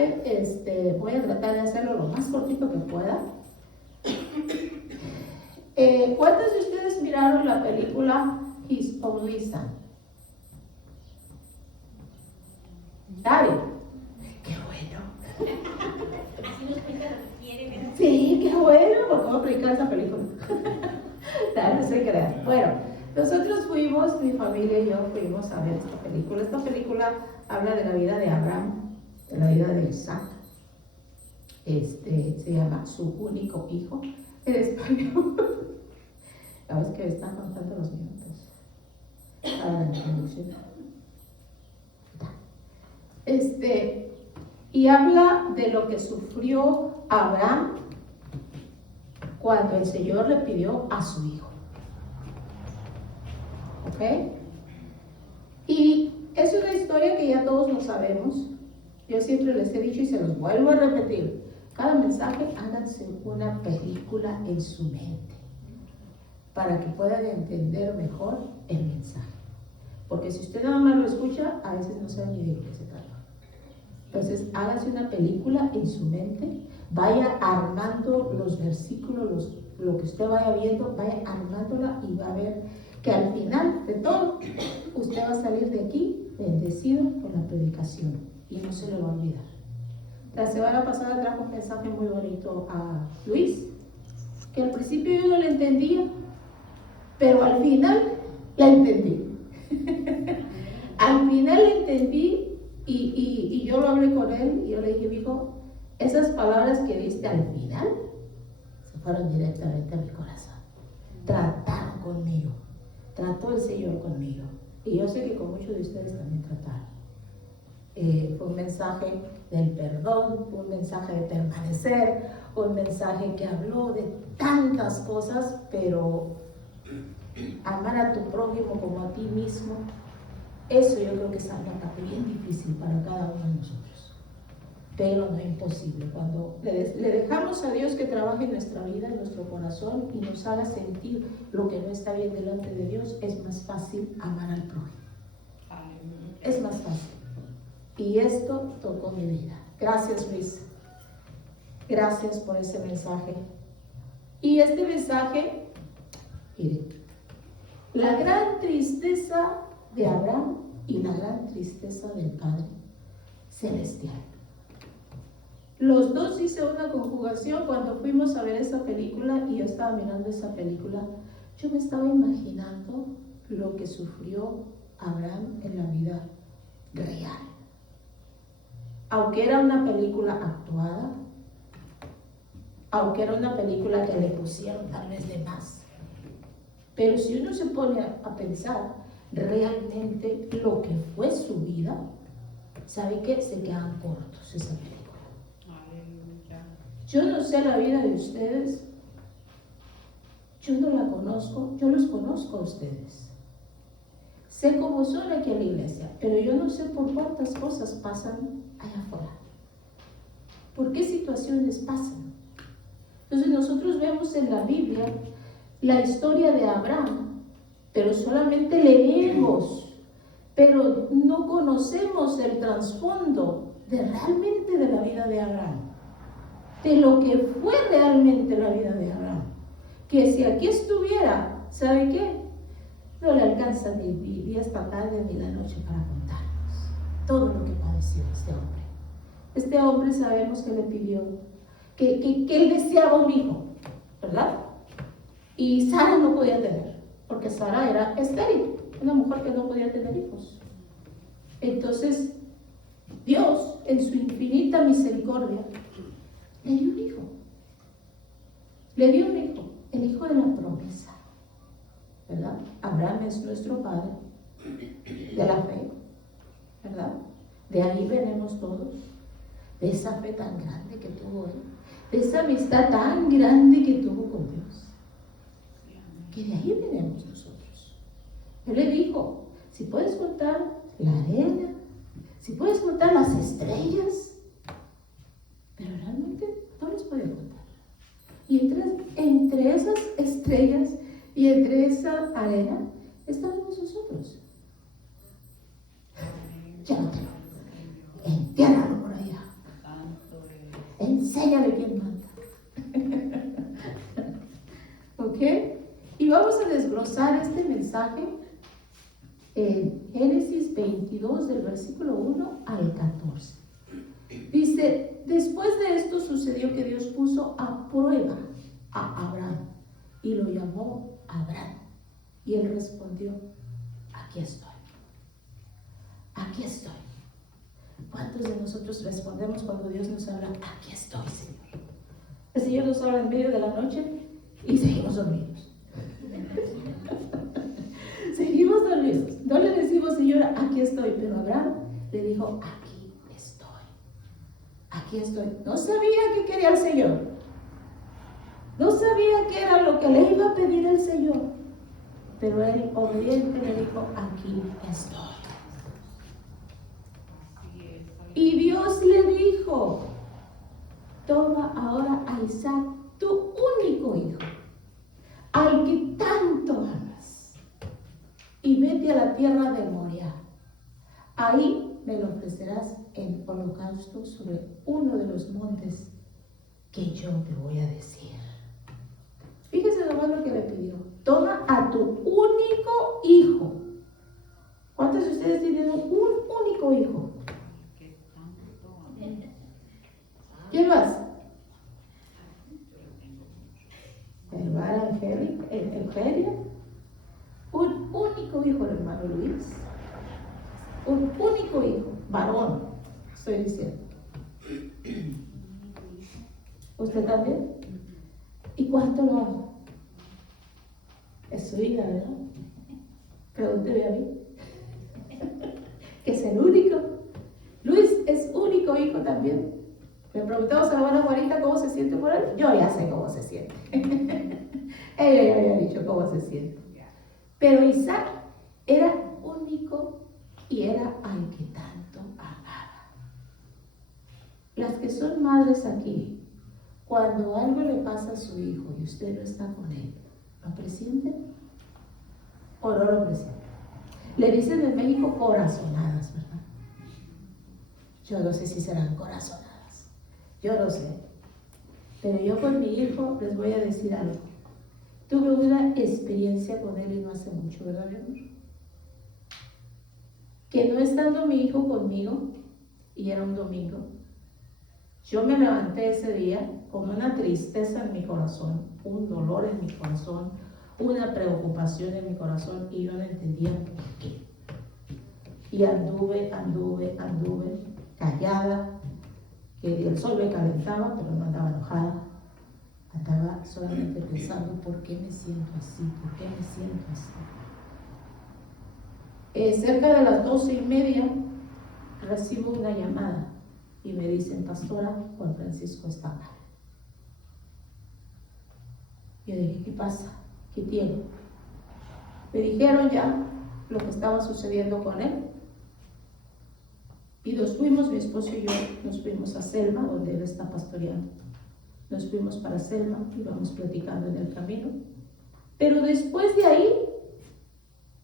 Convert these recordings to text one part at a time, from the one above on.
mensaje, voy a tratar de hacerlo lo más cortito que pueda. ¿Cuántos de ustedes miraron la película His Only Son? David. Qué bueno. Así nos cuenta lo que quieren. Sí, qué bueno, porque voy a predicar esa película. No se crean. Bueno, nosotros fuimos, mi familia y yo fuimos a ver esta película. Esta película habla de la vida de Abraham, de la vida de Isaac. Se llama Su único hijo en español. La vez que me están contando los minutos para la introducción. Y habla de lo que sufrió Abraham cuando el Señor le pidió a su hijo. ¿Ok? Y es una historia que ya todos lo sabemos. Yo siempre les he dicho y se los vuelvo a repetir. Cada mensaje, háganse una película en su mente para que puedan entender mejor el mensaje. Porque si usted nada más lo escucha, a veces no sabe ni de qué se trata. Entonces, hágase una película en su mente, vaya armando los versículos, lo que usted vaya viendo, vaya armándola y va a ver que al final de todo, usted va a salir de aquí bendecido con la predicación y no se le va a olvidar. La semana pasada trajo un mensaje muy bonito a Luis, que al principio yo no le entendía, pero al final la entendí. Al final la entendí y yo lo hablé con él y yo le dije, hijo, esas palabras que viste al final se fueron directamente a mi corazón. Trataron conmigo, trató el Señor conmigo y yo sé que con muchos de ustedes también trataron. Fue un mensaje del perdón, un mensaje de permanecer, un mensaje que habló de tantas cosas, pero amar a tu prójimo como a ti mismo, eso yo creo que es algo bien difícil para cada uno de nosotros, pero no imposible. Cuando le dejamos a Dios que trabaje en nuestra vida, en nuestro corazón y nos haga sentir lo que no está bien delante de Dios, es más fácil amar al prójimo. Es más fácil. Y esto tocó mi vida. Gracias, Luis. Gracias por ese mensaje. Y este mensaje, miren, la gran tristeza de Abraham y la gran tristeza del Padre Celestial. Los dos hice una conjugación cuando fuimos a ver esa película y yo estaba mirando esa película. Yo me estaba imaginando lo que sufrió Abraham en la vida real. Aunque era una película actuada, aunque era una película que le pusieron tal vez de más, pero si uno se pone a pensar realmente lo que fue su vida, ¿sabe qué? Se quedan cortos esa película. Aleluya. Yo no sé la vida de ustedes, yo no la conozco, yo los conozco a ustedes. Sé cómo son aquí en la iglesia, pero yo no sé por cuántas cosas pasan allá afuera. ¿Por qué situaciones pasan? Entonces nosotros vemos en la Biblia la historia de Abraham, pero solamente leemos, pero no conocemos el trasfondo realmente de la vida de Abraham, de lo que fue realmente la vida de Abraham. Que si aquí estuviera, ¿sabe qué? No le alcanza ni esta tarde ni la noche para contarnos todo lo que padeció este hombre. Este hombre sabemos que le pidió, que él deseaba un hijo, ¿verdad? Y Sara no podía tener, porque Sara era estéril, una mujer que no podía tener hijos. Entonces, Dios, en su infinita misericordia, le dio un hijo. Le dio un hijo, el hijo de la promesa, ¿verdad? Abraham es nuestro padre de la fe, ¿verdad? De ahí venimos todos, de esa fe tan grande que tuvo él, de esa amistad tan grande que tuvo con Dios, que de ahí venimos nosotros. Él le dijo, si puedes contar la arena, si puedes contar las estrellas, pero realmente no les podía contar. Y entre esas estrellas y entre esa arena estábamos nosotros. Ya no tengo. Entiérralo por allá. enséñale quién manda. ¿Ok? Y vamos a desglosar este mensaje en Génesis 22, del versículo 1 al 14. Dice, después de esto sucedió que Dios puso a prueba a Abraham y lo llamó Abraham. Y él respondió, aquí estoy. Aquí estoy. ¿Cuántos de nosotros respondemos cuando Dios nos habla, aquí estoy, Señor? El Señor nos habla en medio de la noche y seguimos dormidos. Seguimos dormidos. No le decimos, Señor, aquí estoy, pero Abraham le dijo, aquí estoy. Aquí estoy. No sabía qué quería el Señor. No sabía qué era lo que le iba a pedir el Señor. Pero él, obediente, le dijo, aquí estoy. Y Dios le dijo, toma ahora a Isaac, tu único hijo, al que tanto amas, y vete a la tierra de Moria. Ahí me lo ofrecerás en holocausto sobre uno de los montes que yo te voy a decir. Fíjese nomás lo que le pidió. Toma a tu único hijo. ¿Cuántos de ustedes tienen un único hijo? ¿Quién más? Hermana Eugenia. Un único hijo, el hermano Luis. Un único hijo, varón, estoy diciendo. ¿Usted también? ¿Y cuánto lo ama? Es su hija, ¿verdad? Pregúnteme a mí. Que es el único. Luis es único hijo también. Le preguntamos a la hermana Juanita cómo se siente por él. Yo ya sé cómo se siente. Ella ya había dicho cómo se siente. Pero Isaac era único y era al que tanto amaba. Las que son madres aquí, cuando algo le pasa a su hijo y usted no está con él, ¿lo presienten o no lo presienten? Le dicen en México corazonadas, ¿verdad? Yo no sé si serán corazonadas, yo no sé. Pero yo con mi hijo les voy a decir algo. Tuve una experiencia con él y no hace mucho, ¿verdad, mi amor? Que no estando mi hijo conmigo, y era un domingo, yo me levanté ese día con una tristeza en mi corazón, un dolor en mi corazón, una preocupación en mi corazón, y yo no entendía por qué. Y anduve callada, que el sol me calentaba, pero no andaba enojada. Andaba solamente pensando, ¿por qué me siento así? ¿Por qué me siento así? Cerca de las 12:30 recibo una llamada y me dicen, pastora, Juan Francisco está mal. Yo dije, ¿qué pasa? ¿Qué tiene? Me dijeron ya lo que estaba sucediendo con él. Y nos fuimos, mi esposo y yo, nos fuimos a Selma, donde él está pastoreando. Nos fuimos para Selma, íbamos platicando en el camino. Pero después de ahí,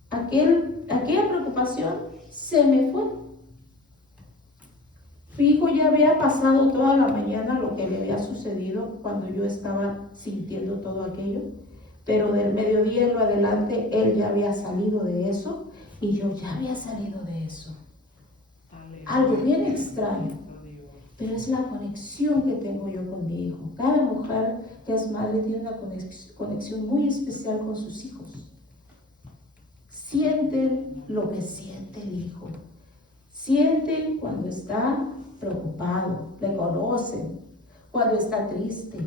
aquella preocupación se me fue. Mi hijo ya había pasado toda la mañana lo que le había sucedido cuando yo estaba sintiendo todo aquello. Pero del mediodía en lo adelante, él ya había salido de eso y yo ya había salido de eso. Algo bien extraño. Pero es la conexión que tengo yo con mi hijo. Cada mujer que es madre tiene una conexión muy especial con sus hijos. Sienten lo que siente el hijo. Sienten cuando está preocupado, le conocen, cuando está triste.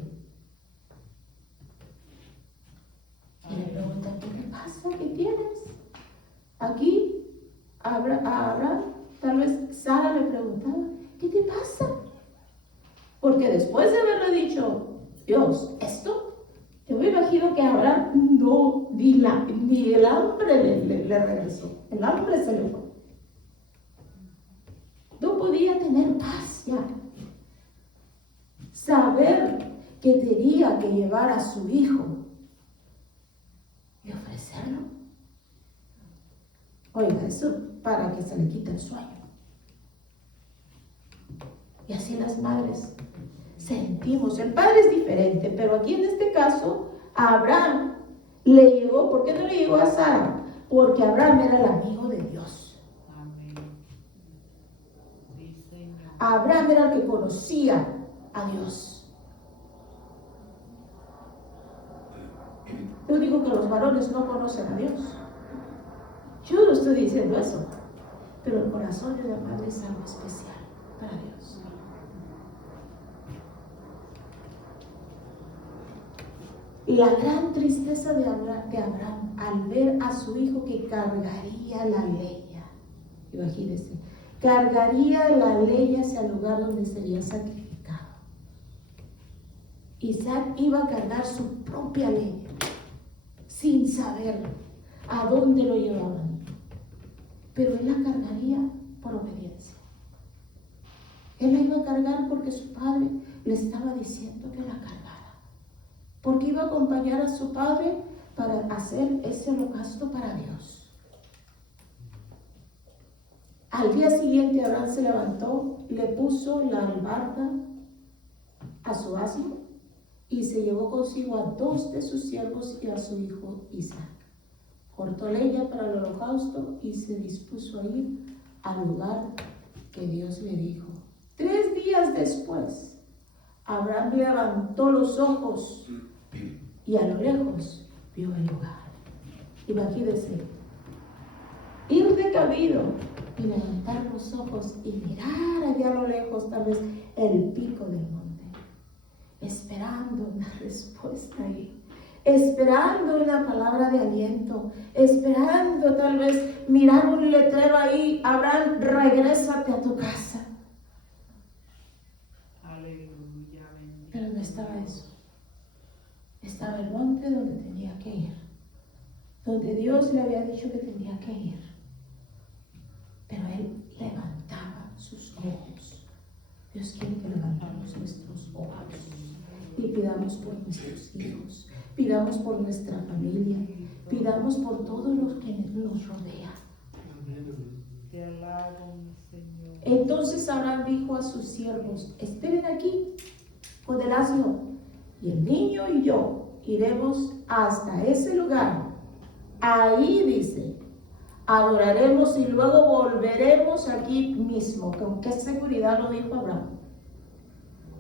Y le preguntan, ¿qué te pasa? ¿Qué tienes? Aquí, a Abraham, tal vez Sara le preguntaba, ¿qué te pasa? Porque después de haberle dicho, Dios, esto, yo me imagino que Abraham ni el hambre le regresó. El hambre se le fue. No podía tener paz ya. Saber que tenía que llevar a su hijo y ofrecerlo. Oiga, eso para que se le quite el sueño. Y así las madres sentimos. El padre es diferente, pero aquí en este caso, a Abraham le llegó. ¿Por qué no le llegó a Sara? Porque Abraham era el amigo de Dios. Amén. Sí, Señor. Abraham era el que conocía a Dios. Yo digo que los varones no conocen a Dios. Yo no estoy diciendo eso, pero el corazón de la madre es algo especial para Dios. La gran tristeza de Abraham al ver a su hijo que cargaría la leña, imagínense, cargaría la leña hacia el lugar donde sería sacrificado. Isaac iba a cargar su propia leña, sin saber a dónde lo llevaban, pero él la cargaría por obediencia. Él la iba a cargar porque su padre le estaba diciendo que la cargara, porque iba a acompañar a su padre para hacer ese holocausto para Dios. Al día siguiente Abraham se levantó, le puso la albarda a su asno y se llevó consigo a 2 de sus siervos y a su hijo Isaac. Cortó leña para el holocausto y se dispuso a ir al lugar que Dios le dijo. 3 días después, Abraham levantó los ojos y a lo lejos vio el lugar. Imagínense, ir de camino y levantar los ojos y mirar allá a lo lejos, tal vez el pico del monte, esperando una respuesta ahí, esperando una palabra de aliento, esperando tal vez mirar un letrero ahí: Abraham, regrésate a tu casa. Aleluya, bendito. Pero no estaba eso. Estaba el monte donde tenía que ir, donde Dios le había dicho que tenía que ir. Pero él levantaba sus ojos. Dios quiere que levantemos nuestros ojos y pidamos por nuestros hijos, pidamos por nuestra familia, pidamos por todo lo que nos rodea. Te alabo, mi Señor. Entonces Abraham dijo a sus siervos: esperen aquí con el asno, y el niño y yo iremos hasta ese lugar. Ahí, dice, adoraremos y luego volveremos aquí mismo. ¿Con qué seguridad lo dijo Abraham?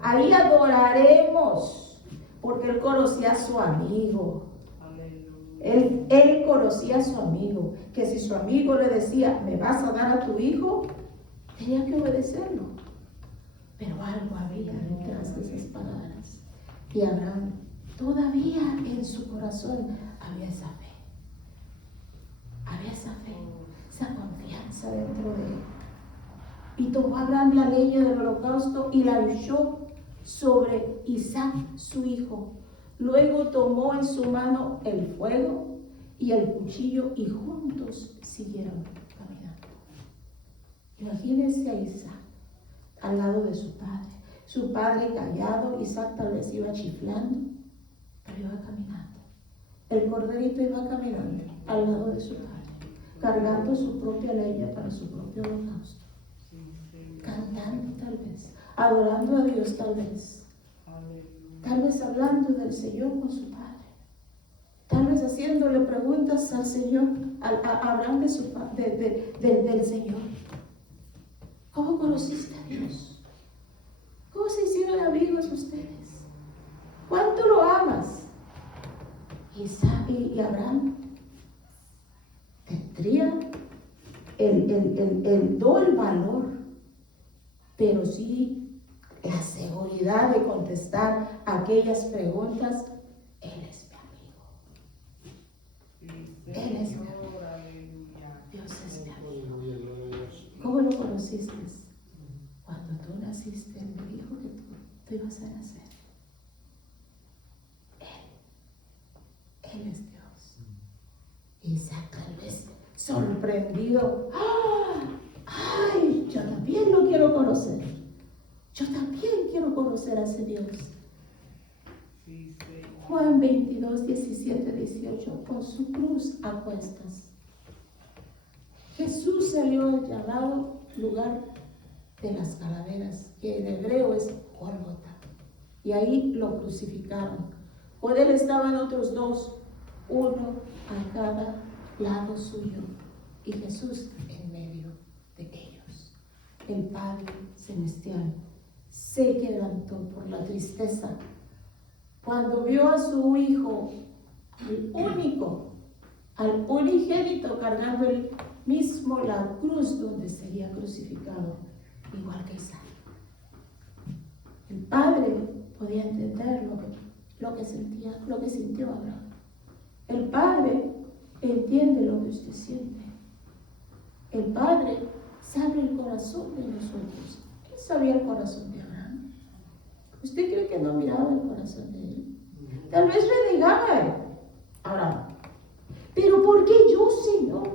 Ahí adoraremos, porque él conocía a su amigo. Él conocía a su amigo, que si su amigo le decía: me vas a dar a tu hijo, tenía que obedecerlo. Pero algo había detrás de esas palabras. Y Abraham, todavía en su corazón había esa fe. Había esa fe, esa confianza dentro de él. Y tomó Abraham la leña del holocausto y la echó sobre Isaac, su hijo. Luego tomó en su mano el fuego y el cuchillo y juntos siguieron caminando. Imagínense a Isaac al lado de su padre. Su padre callado, Isaac tal vez iba chiflando, pero iba caminando. El corderito iba caminando al lado de su padre, cargando su propia leña para su propio holocausto. Cantando tal vez, adorando a Dios tal vez hablando del Señor con su padre, tal vez haciéndole preguntas al Señor, a Abraham del Señor. ¿Cómo conociste a Dios? ¿Cómo se hicieron amigos ustedes? ¿Cuánto lo amas? Isaac y Abraham tendrían no el valor, pero sí la seguridad de contestar aquellas preguntas. Él es mi amigo. Él es mi amigo. Dios es mi amigo. ¿Cómo lo conociste? Cuando tú naciste, Él me dijo que tú ibas a nacer. Él es Dios. Isaac tal vez sorprendido: ¡ay! Yo también lo quiero conocer. Yo también quiero conocer a ese Dios. Juan 22, 17, 18. Con su cruz a cuestas, Jesús salió al llamado lugar de las calaveras, que en hebreo es Gólgota. y ahí lo crucificaron. Con él estaban otros dos, uno a cada lado suyo, y Jesús en medio de ellos. El Padre Celestial se quebrantó por la tristeza cuando vio a su Hijo, al único, al unigénito, cargando el mismo la cruz donde sería crucificado, igual que Isaac. El Padre podía entender lo que sintió Abraham. El Padre entiende lo que usted siente. El Padre sabe el corazón de nosotros. Él sabía el corazón de Abraham. ¿Usted cree que no miraba el corazón de él? Tal vez renegaba Abraham. ¿Pero por qué yo, Señor?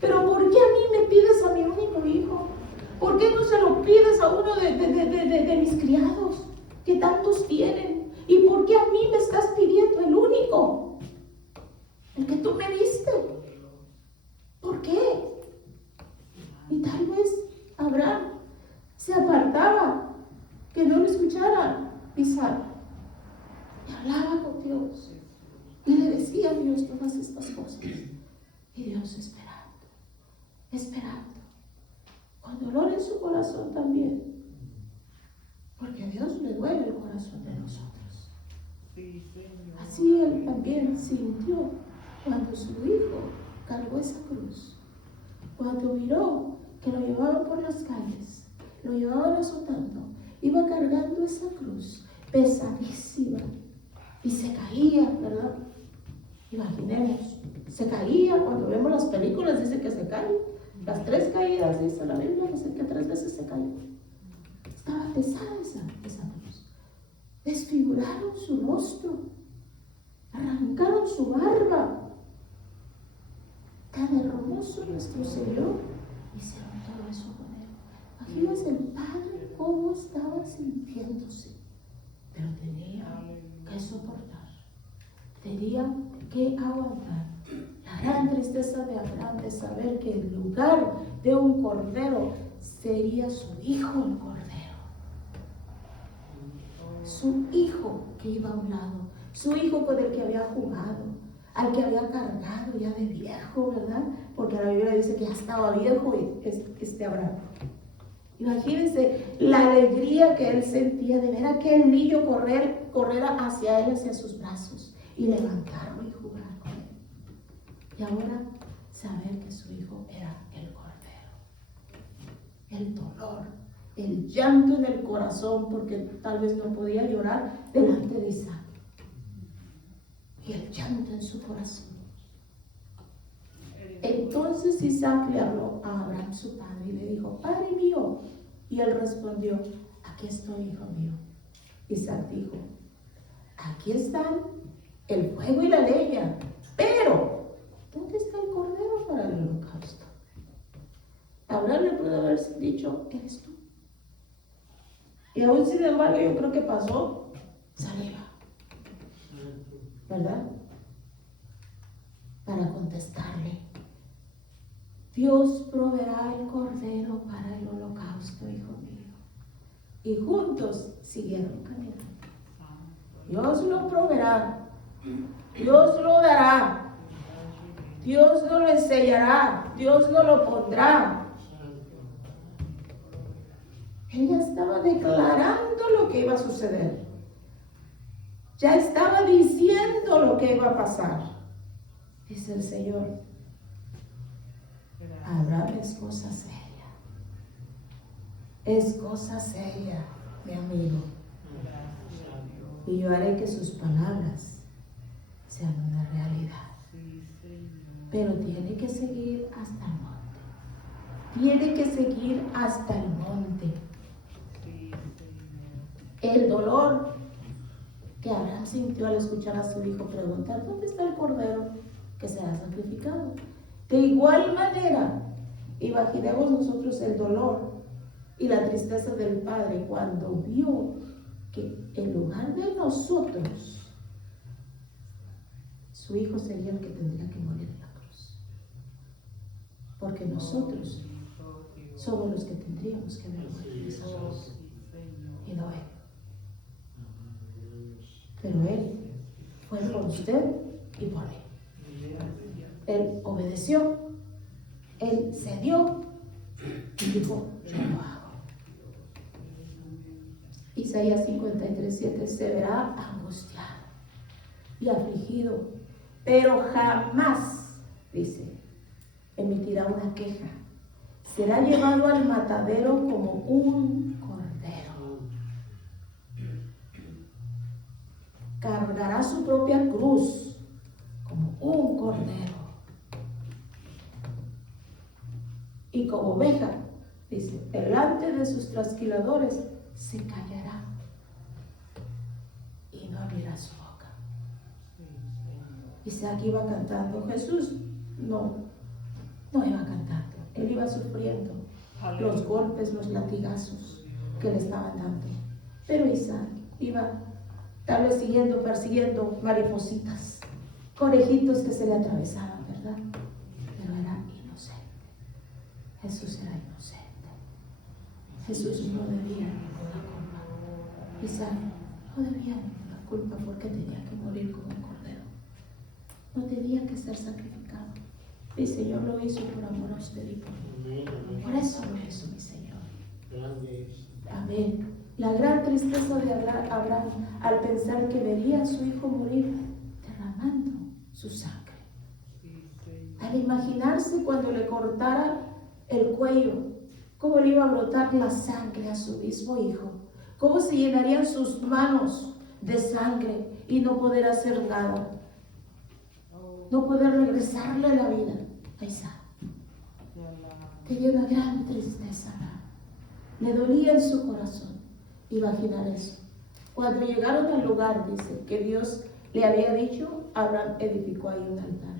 ¿Pero por qué a mí me pides a mi único hijo? ¿Por qué no se lo pides a uno de mis criados, que tantos tienen? ¿Y por qué a mí me estás pidiendo el único? El que tú me diste. ¿Por qué? Y tal vez Abraham se apartaba, que no lo escuchara Isaac. Y hablaba con Dios. Y le decía a Dios todas estas cosas. Y Dios esperando. Con dolor en su corazón también. Porque a Dios le duele el corazón de nosotros. Así él también sintió cuando su hijo cargó esa cruz. Cuando miró que lo llevaban por las calles, lo llevaban azotando, iba cargando esa cruz pesadísima y se caía, ¿verdad? Imaginemos, se caía. Cuando vemos las películas dice que se cae. Las 3 caídas, dice la Biblia, dice que 3 veces se cayó. Estaba pesada esa cruz. Desfiguraron su rostro, arrancaron su barba. Tan hermoso nuestro Señor, hicieron todo eso con él. Imagínense el Padre cómo estaba sintiéndose, pero tenía que soportar, tenía que aguantar la gran tristeza de Abraham de saber que en lugar de un cordero sería su hijo el cordero, su hijo que iba a un lado, su hijo con el que había jugado, al que había cargado ya de viejo, ¿verdad? Porque la Biblia dice que ya estaba viejo este Abraham. Imagínense la alegría que él sentía de ver a aquel niño correr hacia él, hacia sus brazos, y levantarlo y jugar con él. Y ahora saber que su hijo era el cordero. El dolor, el llanto en el corazón, porque tal vez no podía llorar delante de Isaac. Y el llanto en su corazón. Entonces Isaac le habló a Abraham su padre y le dijo: Padre mío. Y él respondió: Aquí estoy, hijo mío. Isaac dijo: Aquí están el fuego y la leña, pero ¿dónde está el cordero para el holocausto? Abraham le pudo haber dicho: Eres tú. Y aún sin embargo yo creo que pasó saliva, ¿verdad? Para contestarle: Dios proveerá el cordero para el holocausto, hijo mío. Y juntos siguieron caminando. Dios lo proveerá, Dios lo dará, Dios no lo enseñará, Dios no lo pondrá. Ella estaba declarando lo que iba a suceder. Ya estaba diciendo lo que iba a pasar. Dice el Señor: Abraham, es cosa seria. Es cosa seria, mi amigo. Y yo haré que sus palabras sean una realidad. Pero tiene que seguir hasta el monte. Tiene que seguir hasta el monte. El dolor que Abraham sintió al escuchar a su hijo preguntar: ¿dónde está el cordero que será sacrificado? De igual manera, imaginemos nosotros el dolor y la tristeza del padre cuando vio que en lugar de nosotros, su hijo sería el que tendría que morir en la cruz. Porque nosotros somos los que tendríamos que haber muerto en esa cruz, y no él. Pero Él fue por usted y por mí. Él obedeció, Él cedió y dijo, yo lo hago. Isaías 53:7, se verá angustiado y afligido, pero jamás, dice, emitirá una queja. Será llevado al matadero como un cordero. Cargará su propia cruz como un cordero. Y como oveja, dice, delante de sus trasquiladores se callará y no abrirá su boca. Isaac iba cantando, Jesús no iba cantando, él iba sufriendo los golpes, los latigazos que le estaban dando. Pero Isaac iba tal vez persiguiendo maripositas, conejitos que se le atravesaban, ¿verdad? Pero era inocente. Jesús era inocente. Jesús no debía ninguna culpa. Isaac no debía ninguna culpa porque tenía que morir como un cordero. No tenía que ser sacrificado. Mi Señor lo hizo por amor a usted y por mí. Por eso lo hizo mi Señor. Amén. La gran tristeza de Abraham al pensar que vería a su hijo morir derramando su sangre. Al imaginarse cuando le cortara el cuello, cómo le iba a brotar la sangre a su mismo hijo, cómo se llenarían sus manos de sangre y no poder hacer nada, no poder regresarle la vida a Isaac. Tenía una gran tristeza, le dolía en su corazón imaginar eso. Cuando llegaron al lugar, dice, que Dios le había dicho, Abraham edificó ahí un altar.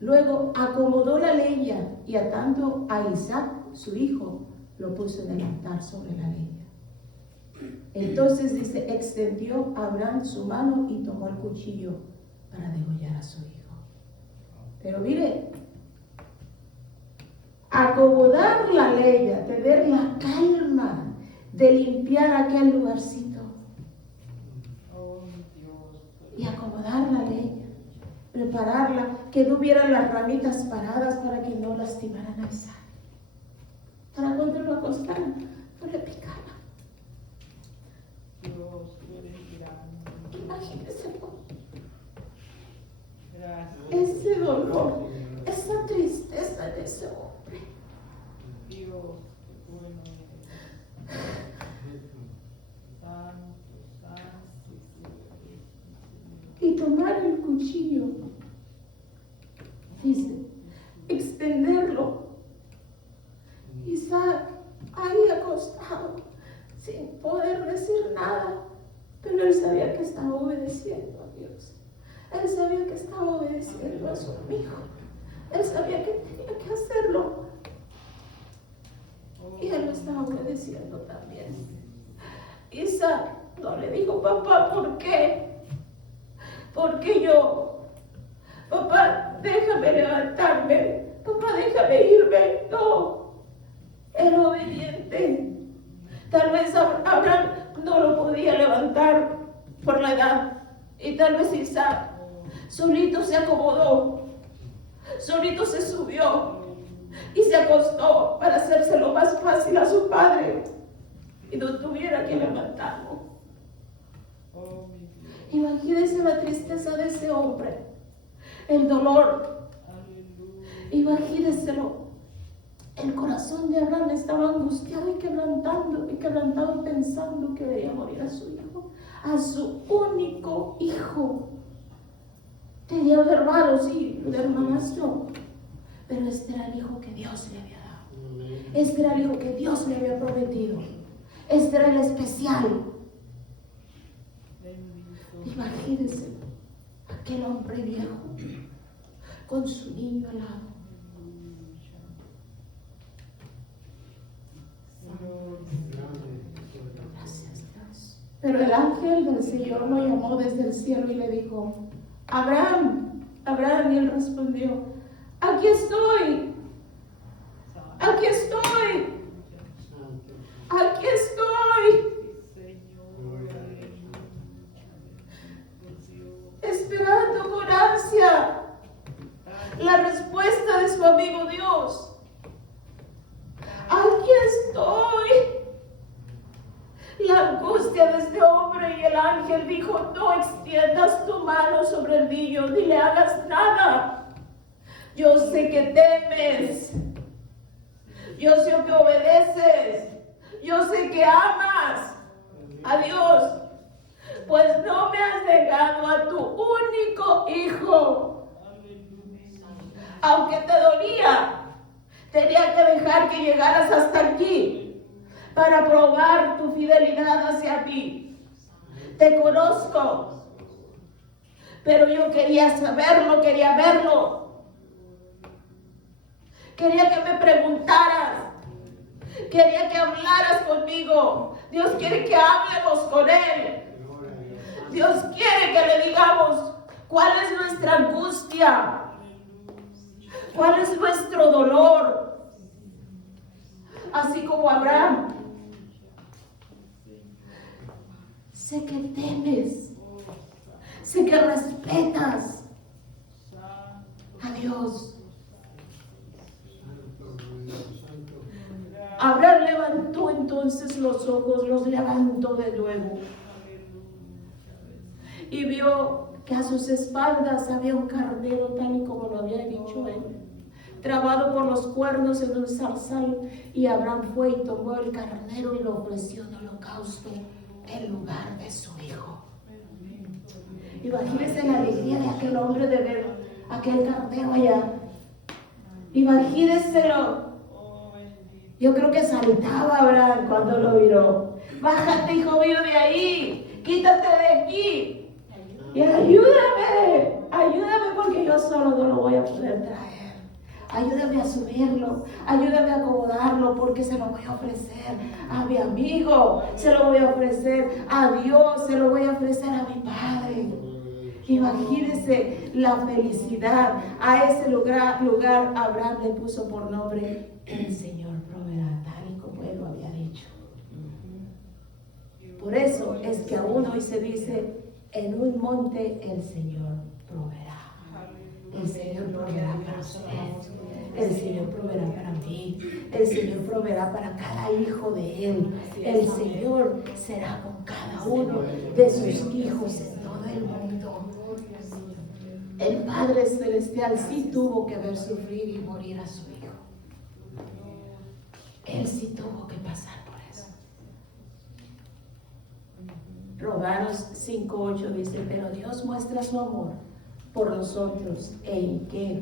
Luego acomodó la leña y atando a Isaac, su hijo, lo puso en el altar sobre la leña. Entonces dice, extendió Abraham su mano y tomó el cuchillo para degollar a su hijo. Pero mire, acomodar la leña, tener la calma de limpiar aquel lugarcito y acomodar la leña, prepararla, que no hubieran las ramitas paradas para que no lastimaran a Isaac. Para cuando lo acostaran, no le picaba. Imagínese ese dolor, esa tristeza de ese hombre. Y tomar el cuchillo, dice, extenderlo. Isaac ahí acostado, sin poder decir nada, pero él sabía que estaba obedeciendo a Dios. Él sabía que estaba obedeciendo a su amigo. Él sabía que tenía que hacerlo. Y él lo estaba obedeciendo también. Isaac no le dijo, papá, ¿por qué? Porque yo, papá, déjame levantarme, papá, déjame irme. No, era obediente. Tal vez Abraham no lo podía levantar por la edad. Y tal vez Isaac solito se acomodó, solito se subió y se acostó para hacérselo más fácil a su padre y no tuviera que levantarlo. Imagínense la tristeza de ese hombre, el dolor. Imagínenselo. El corazón de Abraham estaba angustiado y quebrantado pensando que veía morir a su hijo, a su único hijo. Tenía hermanos y un hermanastro, pero este era el hijo que Dios le había dado. Este era el hijo que Dios le había prometido. Este era el especial. Imagínense aquel hombre viejo con su niño al lado. Gracias, Dios. Pero el ángel del Señor lo llamó desde el cielo y le dijo, Abraham, Abraham, y él respondió, aquí estoy, aquí estoy, aquí estoy. angustia de este hombre, y el ángel dijo: no extiendas tu mano sobre el niño, ni le hagas nada. Yo sé que temes, yo sé que obedeces, yo sé que amas a Dios, pues no me has negado a tu único hijo. Aunque te dolía, tenía que dejar que llegaras hasta aquí para probar tu fidelidad hacia mí. Te conozco, pero yo quería saberlo, quería verlo. Quería que me preguntaras, quería que hablaras conmigo. Dios quiere que hablemos con Él. Dios quiere que le digamos cuál es nuestra angustia, cuál es nuestro dolor. Así como Abraham. Sé que temes, sé que respetas a Dios. Abraham levantó entonces los ojos, los levantó de nuevo y vio que a sus espaldas había un carnero, tal y como lo había dicho él, trabado por los cuernos en un zarzal. Y Abraham fue y tomó el carnero y lo ofreció en holocausto en lugar de su hijo. Imagínense la alegría de aquel hombre de ver aquel carnero allá. Imagínenselo. Yo creo que saltaba Abraham cuando lo miró. Bájate, hijo mío, de ahí. Quítate de aquí. Y ayúdame porque yo solo no lo voy a poder traer. Ayúdame a subirlo, ayúdame a acomodarlo, porque se lo voy a ofrecer a mi amigo, se lo voy a ofrecer a Dios, se lo voy a ofrecer a mi Padre. Imagínense la felicidad. A ese lugar Abraham le puso por nombre: el Señor proveerá, tal y como él lo había dicho. Por eso es que aún hoy se dice: en un monte el Señor proveerá. El Señor proveerá para usted, el Señor proveerá para mí, el Señor proveerá para cada hijo de Él. El Señor será con cada uno de sus hijos en todo el mundo. El Padre Celestial sí tuvo que ver sufrir y morir a su hijo. Él sí tuvo que pasar por eso. Romanos 5:8 dice: pero Dios muestra su amor por nosotros en que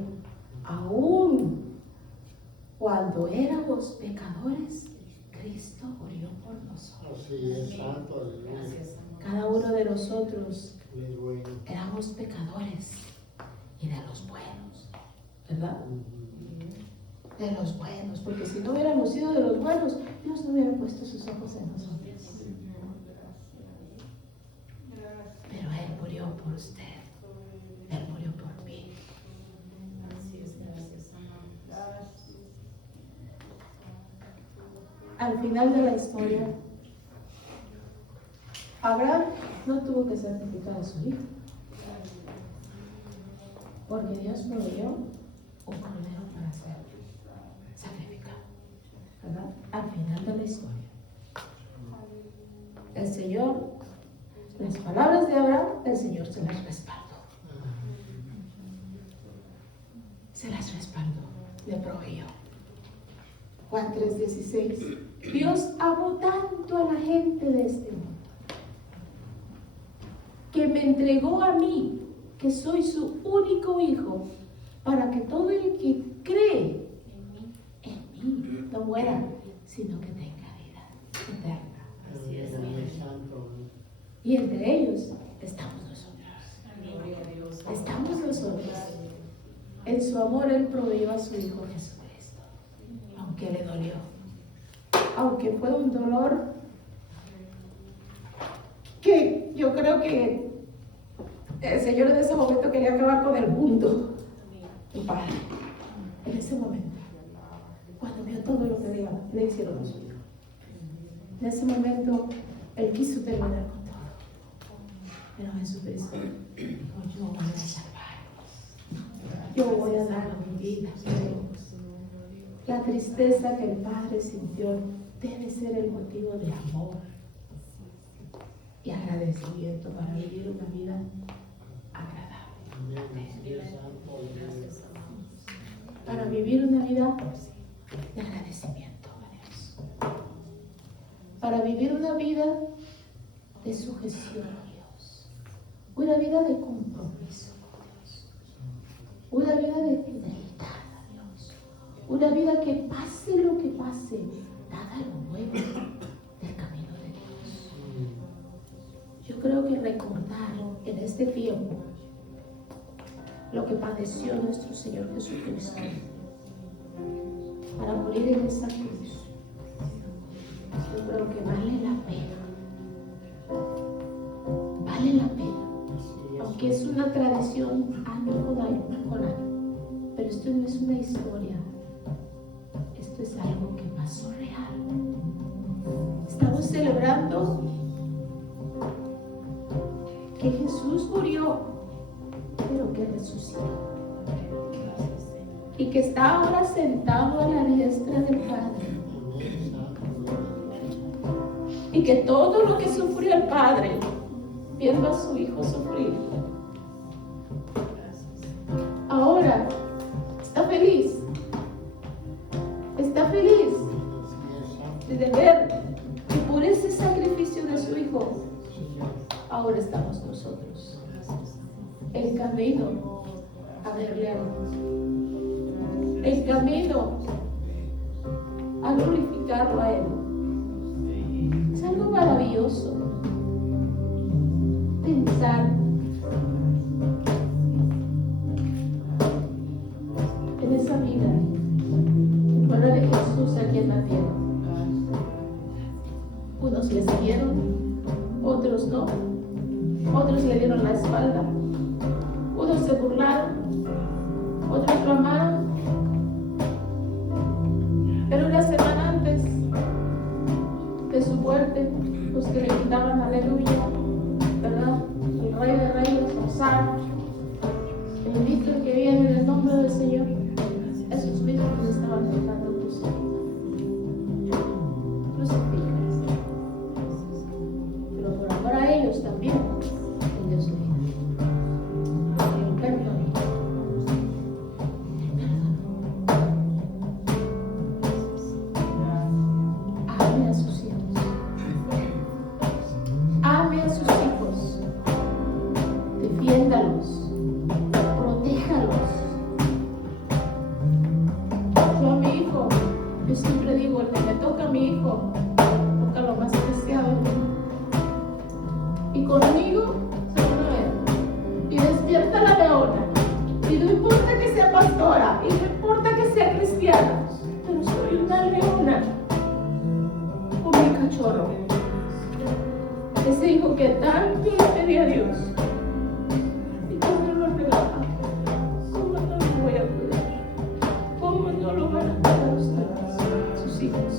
aún cuando éramos pecadores, Cristo murió por nosotros. Así es, santo, aleluya. Cada uno de nosotros éramos pecadores, y de los buenos, ¿verdad? De los buenos, porque si no hubiéramos sido de los buenos, Dios no hubiera puesto sus ojos en nosotros. Pero Él murió por usted, Él murió por mí. Al final de la historia, Abraham no tuvo que sacrificar a su hijo, porque Dios proveyó un cordero para ser sacrificado, ¿verdad? Al final de la historia, el Señor, las palabras de Abraham, el Señor se las respaldó. Se las respaldó, le proveyó. Juan 3:16. Dios amó tanto a la gente de este mundo que me entregó a mí, que soy su único hijo, para que todo el que cree en mí no muera, sino que tenga vida eterna. Así es, santo. Y entre ellos estamos nosotros. Estamos nosotros. En su amor Él proveyó a su Hijo Jesucristo, aunque le dolió, aunque fue un dolor que yo creo que el Señor en ese momento quería acabar con el mundo. Tu Padre, en ese momento, cuando vio todo lo que le hicieron a su Hijo, en ese momento Él quiso terminar con todo. Pero Jesucristo dijo: yo voy a salvarlos, yo voy a dar mi vida. La tristeza que el Padre sintió debe ser el motivo de amor y agradecimiento para vivir una vida agradable. Para vivir una vida de agradecimiento a Dios. Para vivir una vida de sujeción a Dios. Una vida de compromiso con Dios. Una vida de fidelidad a Dios. Una vida que pase lo que pase, nada lo mueve del camino de Dios. Yo creo que recordar en este tiempo lo que padeció nuestro Señor Jesucristo para morir en esa cruz, yo creo que vale la pena. Vale la pena. Aunque es una tradición año con año, pero esto no es una historia. Esto es algo que pasó real. Estamos celebrando que Jesús murió, pero que resucitó. Y que está ahora sentado a la diestra del Padre. Y que todo lo que sufrió el Padre, viendo a su Hijo sufrir, ahora está feliz. Está feliz de ver que por ese sacrificio de su Hijo, ahora estamos nosotros en camino a verle a Dios, en camino a glorificarlo a Él. Es algo maravilloso pensar en esa vida fuera de Jesús aquí en la tierra. Unos le siguieron, otros no, otros le dieron la espalda, unos se burlaron, otros lo amaron. Pero una semana antes de su muerte, los que le gritaban aleluya, ¿verdad? El Rey de Reyes, Hosanna, bendito el que viene en el nombre del Señor, esos mismos le estaban gritando crucifícales. Pero por amor a ellos también, dio su vida. El perdón. Ame a sus hijos. Ame a sus hijos. Defiéndalos. Protéjalos. Yo a mi hijo, yo siempre digo, el que me toca a mi hijo, toca lo más preciado de mí. Y conmigo se van a ver. Y despierta la leona. Y no importa que sea pastora, y no importa que sea cristiana, pero soy una leona con mi cachorro. Ese hijo que tanto le pedí a Dios. Y cuando lo regala, ¿cómo no lo voy a cuidar? ¿Cómo no lo van a cuidar ustedes, sus hijos?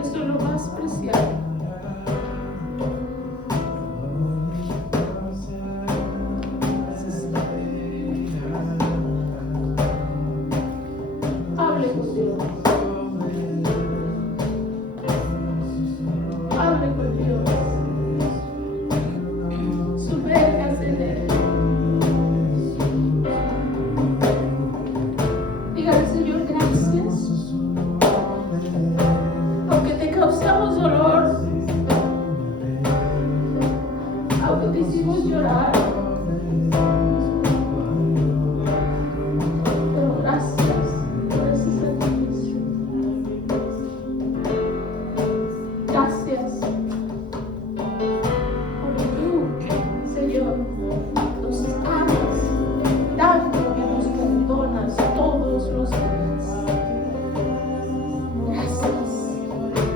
Eso es lo más preciado. Hable con Dios. Hable con Dios. Sumérjase en Él. Dígale, Señor, gracias